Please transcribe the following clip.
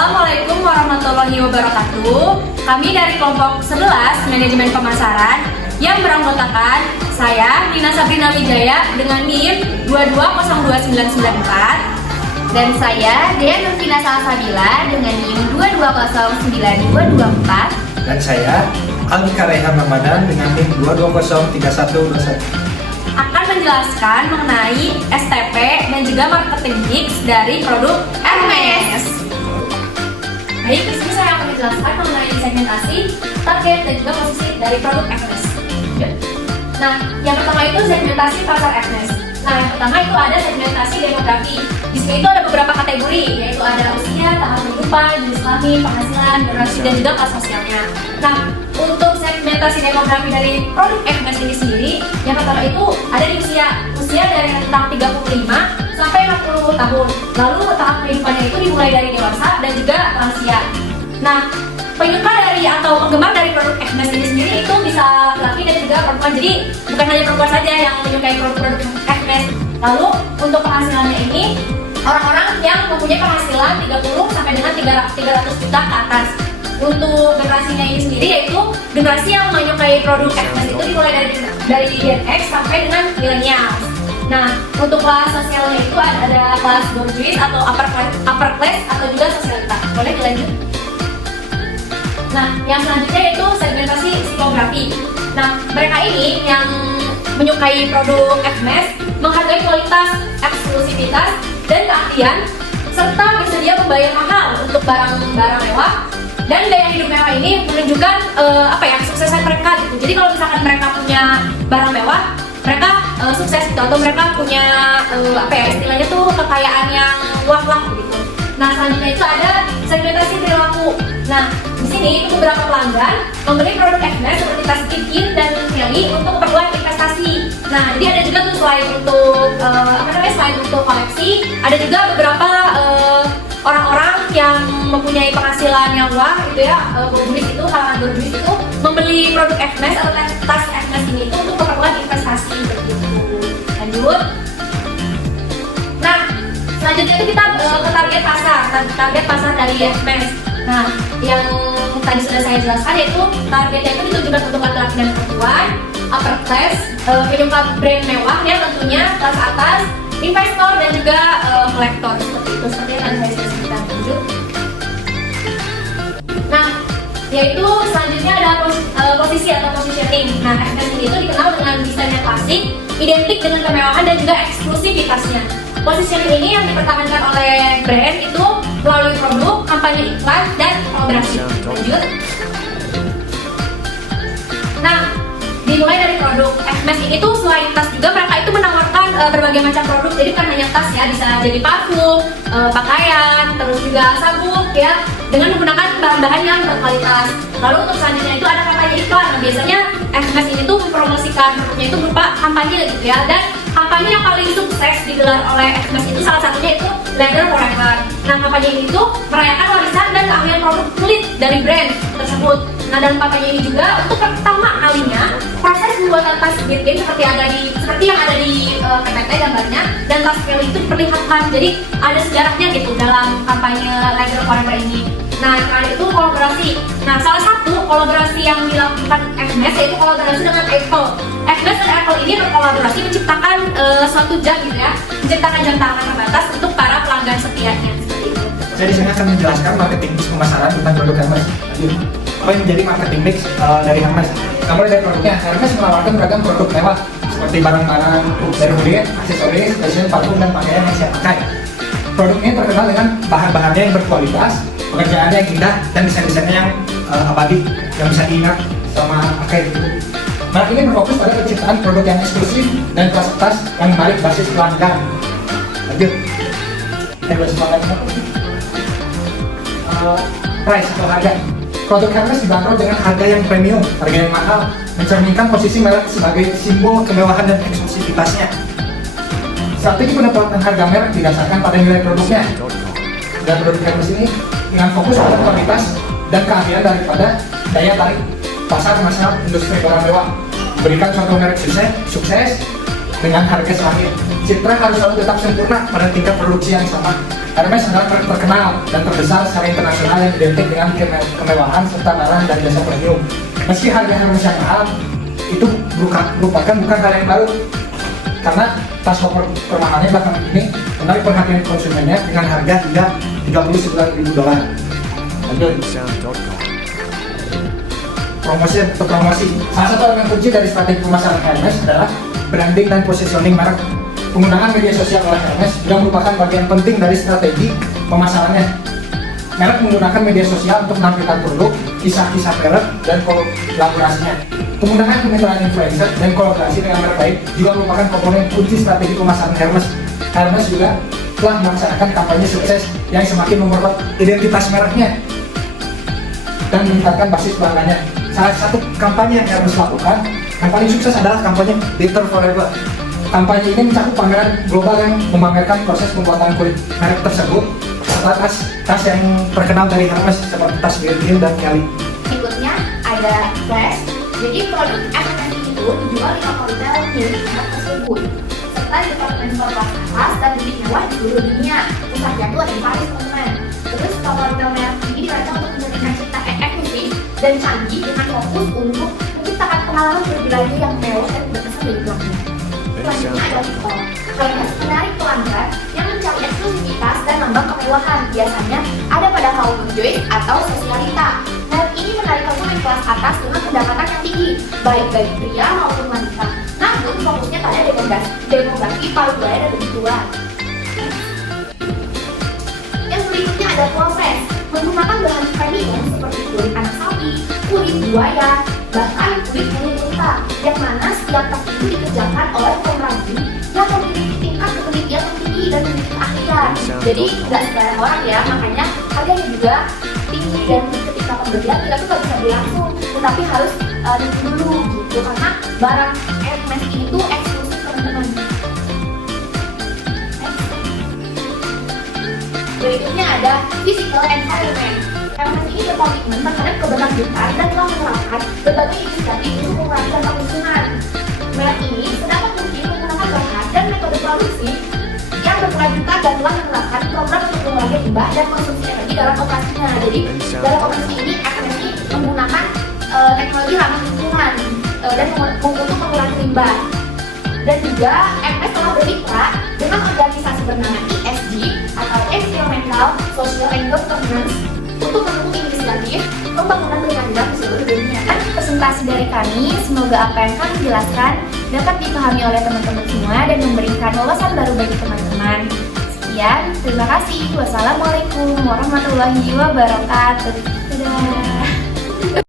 Assalamualaikum warahmatullahi wabarakatuh. Kami dari kelompok 11 Manajemen Pemasaran yang beranggotakan saya Nina Sabrina Wijaya dengan NIM 22029994 dan saya Dea Nurvina Salsabila dengan NIM 22099224 dan saya Alika Rehan Ramadan dengan NIM 22031121 akan menjelaskan mengenai STP dan juga marketing mix dari produk Hermes. Baik, di sini saya akan menjelaskan mengenai segmentasi, target dan juga posisi dari produk Hermes. Nah, yang pertama itu segmentasi pasar Hermes. Nah, yang pertama itu ada segmentasi demografi. Di sini itu ada beberapa kategori, yaitu ada usia, tahap kehidupan, jenis kelamin, penghasilan, generasi dan juga kelas sosialnya. Nah, untuk segmentasi demografi dari produk Hermes ini sendiri, yang pertama itu ada di usia dari rentang 35 sampai 60 tahun. Lalu tahap kehidupannya itu dimulai dari dewasa dan juga lansia. Nah, penyuka dari atau penggemar dari produk Hermes ini sendiri itu bisa laki-laki dan juga perempuan. Jadi bukan hanya perempuan saja yang menyukai produk-produk Hermes. Lalu untuk penghasilannya ini orang-orang yang mempunyai penghasilan 30 sampai dengan 300 juta ke atas. Untuk generasinya ini sendiri yaitu generasi yang menyukai produk Hermes itu dimulai dari Gen X sampai dengan milenial. Nah, untuk kelas sosialnya itu ada kelas bourgeois atau upper class atau juga sosialita. Boleh dilanjut? Nah, yang selanjutnya yaitu segmentasi psikografi. Nah, mereka ini yang menyukai produk Hermes menghargai kualitas, eksklusivitas, dan keahlian serta bersedia membayar mahal untuk barang-barang mewah. Dan gaya hidup mewah ini menunjukkan kesuksesan mereka gitu. Jadi kalau misalkan mereka punya barang mewah, mereka sukses gitu, atau mereka punya istilahnya tuh kekayaan yang wah gitu. Nah, selanjutnya itu ada segmentasi perilaku. Nah, di sini itu beberapa pelanggan membeli produk Hermes seperti tas Birkin dan Kelly untuk keperluan investasi. Nah, jadi ada juga tuh selain untuk koleksi, ada juga beberapa orang-orang yang mempunyai penghasilan yang wah gitu ya, kalangan bourgeois itu membeli produk Hermes atau tas Hermes ini itu untuk keperluan investasi begitu. Lanjut. Nah, selanjutnya itu kita ke target pasar dari Hermes. Nah, yang tadi sudah saya jelaskan yaitu targetnya itu ditujukan untuk laki-laki dan perempuan, upper class, penyuka brand mewah ya tentunya, kelas atas, investor dan juga kolektor seperti yang tadi saya sudah sebutkan. Lanjut. Nah, yaitu selanjutnya ada posisi atau positioning. Nah, Hermes ini itu dikenal dengan desainnya klasik, identik dengan kemewahan dan juga eksklusivitasnya. Positioning ini yang dipertahankan oleh brand itu melalui produk, kampanye iklan, dan kolaborasi. Lanjut. Nah, dimulai dari produk Hermes ini tuh selain tas juga mereka itu menawarkan berbagai macam produk. Jadi bukan hanya tas ya, bisa jadi parfum, pakaian, terus juga sabuk ya, dengan menggunakan bahan-bahan yang berkualitas. Lalu untuk selanjutnya itu ada kampanye iklan. Nah, biasanya Hermes ini tuh mempromosikan produknya itu berupa kampanye gitu ya, dan kampanye yang paling sukses digelar oleh Hermes itu salah satunya itu Leather Forever. Nah, kampanye ini tuh merayakan warisan dan keahlian produk kulit dari brand tersebut. Nah, dalam kampanye ini juga untuk pertama kalinya proses pembuatan tas Birkin seperti yang ada di PPT gambarnya dan tas Kelly itu diperlihatkan. Jadi ada sejarahnya gitu dalam kampanye Leather Forever ini. Nah, yang terakhir itu kolaborasi. Nah, salah satu kolaborasi yang dilakukan Hermes yaitu kolaborasi dengan Apple. Hermes dan Apple ini berkolaborasi menciptakan suatu jam gitu ya, menciptakan jam tangan terbatas untuk para pelanggan setianya. Seperti itu. Saya di sini akan menjelaskan marketing mix pemasaran tentang produk Hermes. Apa yang menjadi marketing mix dari Hermes? Nah, mulai dari produknya, Hermes menawarkan beragam produk mewah seperti barang-barang dari hoodie, aksesoris, fashion, parfum, dan pakaian yang siap pakai. Produk ini terkenal dengan bahan-bahannya yang berkualitas, pekerjaannya yang indah, dan desain-desainnya yang abadi, yang bisa diingat sama pakai gitu. Nah, ini berfokus pada penciptaan produk yang eksklusif dan kelas atas yang menarik basis pelanggan. Lanjut. Price atau harga. Produk Hermes dibanderol dengan harga yang premium, harga yang mahal, mencerminkan posisi merek sebagai simbol kemewahan dan eksklusivitasnya. Strategi penempatan harga merek didasarkan pada nilai produknya. Dan produk Hermes ini dengan fokus pada kualitas dan keahlian daripada daya tarik pasar nasional industri barang mewah. Berikan contoh merek sukses dengan harga selangit. Citra harus selalu tetap sempurna pada tingkat produksi yang sama. Hermes adalah merek terkenal dan terbesar secara internasional yang identik dengan kemewahan serta barang dan jasa premium. Meski harga Hermes yang mahal, itu merupakan bukan hal yang baru, karena tas koper permahannya belakangan ini menarik perhatian konsumennya dengan harga hingga $39.000. Lanjut. Promosi. Salah satu elemen kunci dari strategi pemasaran Hermes adalah branding dan positioning merek. Penggunaan media sosial oleh Hermes juga merupakan bagian penting dari strategi pemasarannya. Merek menggunakan media sosial untuk menampilkan produk, kisah-kisah merek, dan kolaborasinya. Penggunaan kemitraan influencer dan kolaborasi dengan merek lain juga merupakan komponen kunci strategi pemasaran Hermes. Hermes juga telah melaksanakan kampanye sukses yang semakin memperkuat identitas mereknya dan meningkatkan basis pelanggannya. Salah satu kampanye yang Hermes lakukan, yang paling sukses adalah kampanye Glitter Forever. Kampanye ini mencakup pameran global yang memamerkan proses pembuatan kulit merek tersebut serta tas yang terkenal dari Hermes seperti tas Birkin dan Kelly. Berikutnya ada Flash. Jadi produk Hermes itu dijual di toko retail milik merek tersebut serta di departemen store kelas dan bibit mewah di seluruh dunia. Pusatnya itu ada di Paris, teman-teman. Terus toko retail merek ini dirancang untuk menjadikan cipta eksklusif dan canggih dengan fokus untuk menciptakan pengalaman berbelanja yang mewah dan berkesan dari pelanggan. Selanjutnya adalah Victor. Hermes menarik pelanggan yang mencari eksklusivitas dan lambang kemewahan. Biasanya ada pada kaum berjoy atau sosialita. Merek ini menarik konsumen kelas atas dengan pendapatan yang tinggi, baik bagi pria maupun wanita. Namun fokusnya pada demografi paruh baya dan lebih tua. Yang berikutnya ada Clofresh, menggunakan bahan premium seperti kulit anak sapi, kulit buaya, bahkan kulit kulit unta, yang mana setiap tas itu dikerjakan oleh pengrajin yang memiliki tingkat ketelitian yang tinggi dan memiliki keahlian. Jadi nggak sembarang orang ya, makanya harganya juga tinggi dan ketika pembelian kita tuh nggak bisa beli langsung, tetapi harus nunggu dulu gitu, karena barang Hermes ini tuh eksklusif, teman-teman. Berikutnya ada physical environment. Hermes ini berkomitmen terhadap keberlanjutan dan telah menerapkan berbagai inisiatif untuk mengurangi dampak lingkungan. Merek ini sedapat mungkin menggunakan bahan dan metode produksi yang berkelanjutan dan telah menerapkan program untuk mengurangi limbah dan konsumsi energi dalam operasinya. Jadi dalam operasi ini Hermes ini menggunakan teknologi ramah lingkungan dan untuk mengurangi limbah. Dan juga Hermes telah bermitra dengan organisasi bernama ESG atau Environmental Social and Governance untuk mendukung inisiatif pembangunan berkelanjutan di seluruh dunia. Presentasi dari kami, semoga apa yang kami jelaskan dapat dipahami oleh teman-teman semua dan memberikan wawasan baru bagi teman-teman. Sekian, terima kasih. Wassalamualaikum warahmatullahi wabarakatuh.